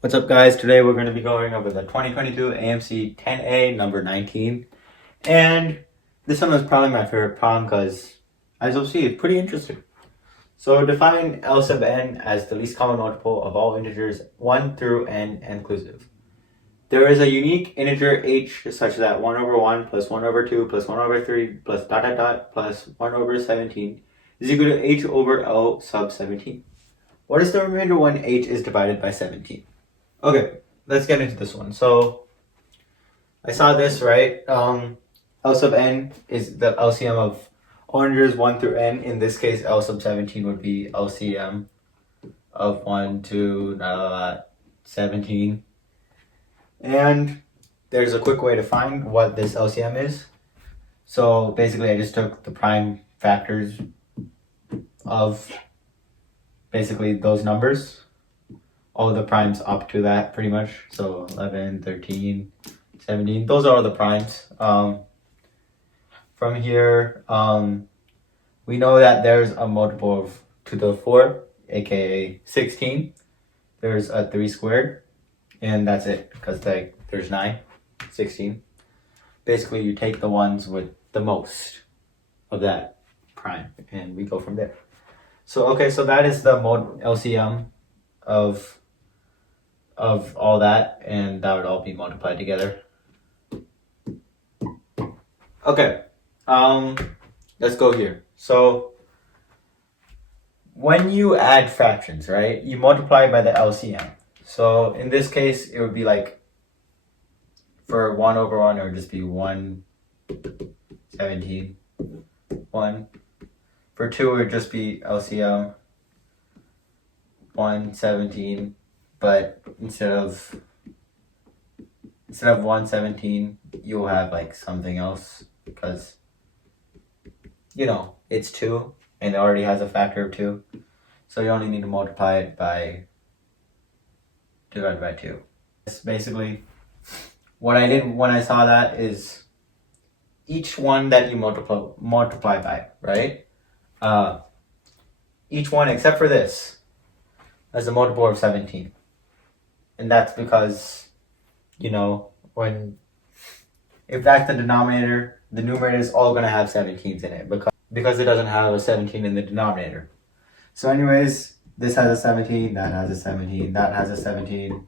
What's up, guys? Today we're going to be going over the 2022 AMC 10A number 19. And this one was probably my favorite problem because, as you'll see, it's pretty interesting. So define L sub n as the least common multiple of all integers 1 through n inclusive. There is a unique integer h such that 1 over 1 plus 1 over 2 plus 1 over 3 plus ... plus 1 over 17 is equal to h over L sub 17. What is the remainder when h is divided by 17? Okay, let's get into this one. So I saw this, right? L sub n is the LCM of all integers 1 through n. In this case, L sub 17 would be LCM of 1 to 17. And there's a quick way to find what this LCM is. So basically, I just took the prime factors of basically those numbers. All the primes up to that, pretty much. So 11, 13, 17. Those are all the primes. From here, we know that there's a multiple of 2 to the 4, aka 16. There's a 3 squared, and that's it, because there's 9, 16. Basically, you take the ones with the most of that prime, and we go from there. So, okay, so that is the LCM of all that, and that would all be multiplied together. Okay, let's go here. So when you add fractions, right, you multiply by the LCM. So in this case, it would be like, for 1 over 1, it would just be 117, 1. For 2, it would just be LCM 117. But instead of 117, you'll have like something else, because it's 2 and it already has a factor of 2, so you only need to multiply it by divided by 2. It's basically what I did when I saw that is each one that you multiply by, right? Each one except for this has a multiple of 17. And that's because, if that's the denominator, the numerator is all going to have 17s in it, because it doesn't have a 17 in the denominator. So anyways, this has a 17, that has a 17, that has a 17.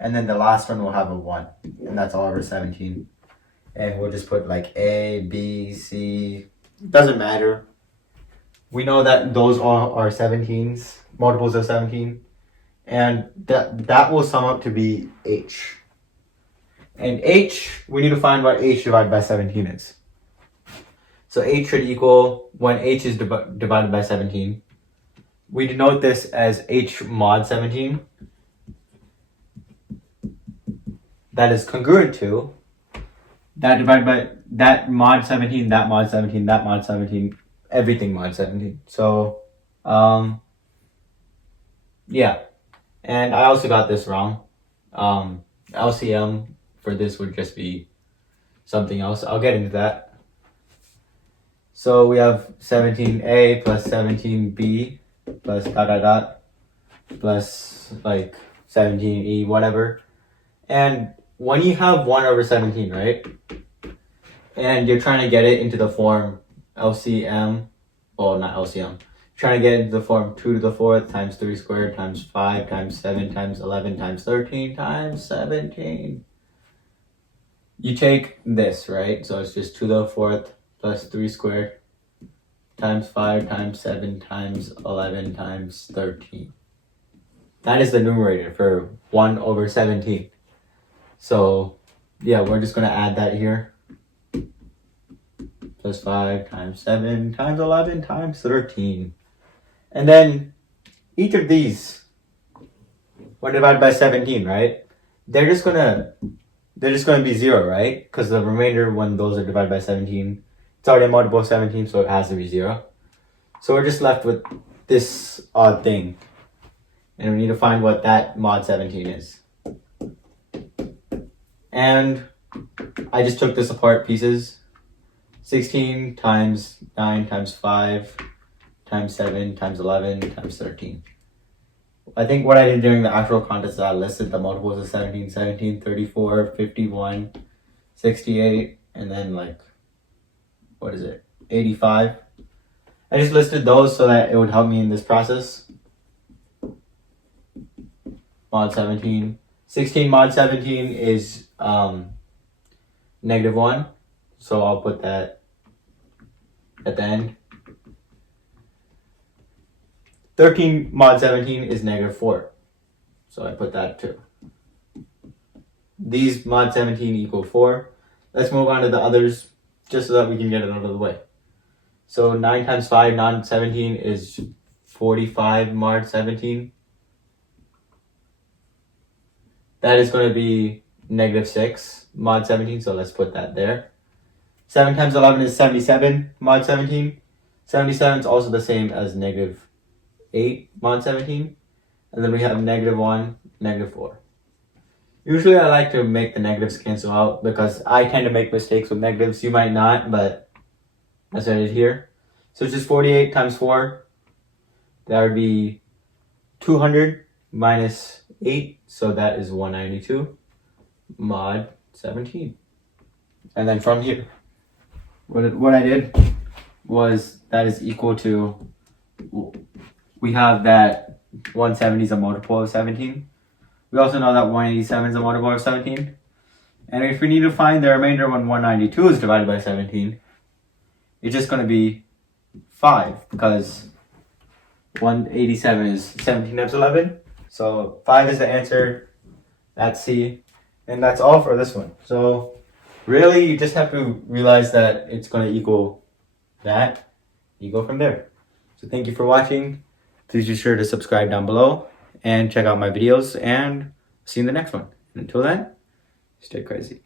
And then the last one will have a 1, and that's all over 17. And we'll just put like A, B, C, doesn't matter. We know that those all are 17s, multiples of 17. And that will sum up to be h. And h, we need to find what h divided by 17 is. So h should equal, when h is divided by 17, we denote this as h mod 17. That is congruent to that divided by that mod 17, that mod 17, that mod 17, everything mod 17. So, yeah. And I also got this wrong. LCM for this would just be something else. I'll get into that. So we have 17a plus 17b plus ... plus like 17e, whatever. And when you have 1 over 17, right? And you're trying to get it into the form LCM, well, not LCM. Trying to get into the form 2 to the 4th times 3 squared times 5 times 7 times 11 times 13 times 17. You take this, right? So it's just 2 to the 4th plus 3 squared times 5 times 7 times 11 times 13. That is the numerator for 1 over 17. So, yeah, we're just going to add that here. Plus 5 times 7 times 11 times 13. And then each of these, when divided by 17, right? They're just gonna be 0, right? Because the remainder, when those are divided by 17, it's already a multiple of 17, so it has to be 0. So we're just left with this odd thing, and we need to find what that mod 17 is. And I just took this apart pieces. 16 times 9 times 5 times 7 times 11 times 13. I think what I did during the actual contest is I listed the multiples of 17, 17, 34, 51, 68, and then like, what is it, 85. I just listed those so that it would help me in this process. Mod 17. 16 mod 17 is -1. So I'll put that at the end. 13 mod 17 is -4. So I put that too. These mod 17 equal 4. Let's move on to the others just so that we can get it out of the way. So 9 times 5 mod 17 is 45 mod 17. That is going to be -6 mod 17, so let's put that there. 7 times 11 is 77 mod 17. 77 is also the same as -8 mod 17. And then we have -1, -4. Usually I like to make the negatives cancel out because I tend to make mistakes with negatives. You might not, but that's what I did here. So it's just 48 times 4. That would be 200 minus 8. So that is 192 mod 17. And then from here, what I did was that is equal to, we have that 170 is a multiple of 17. We also know that 187 is a multiple of 17. And if we need to find the remainder when 192 is divided by 17, it's just going to be 5 because 187 is 17 times 11. So 5 is the answer. That's C. And that's all for this one. So really, you just have to realize that it's going to equal that. You go from there. So thank you for watching. Please be sure to subscribe down below and check out my videos, and see you in the next one. And until then, stay crazy.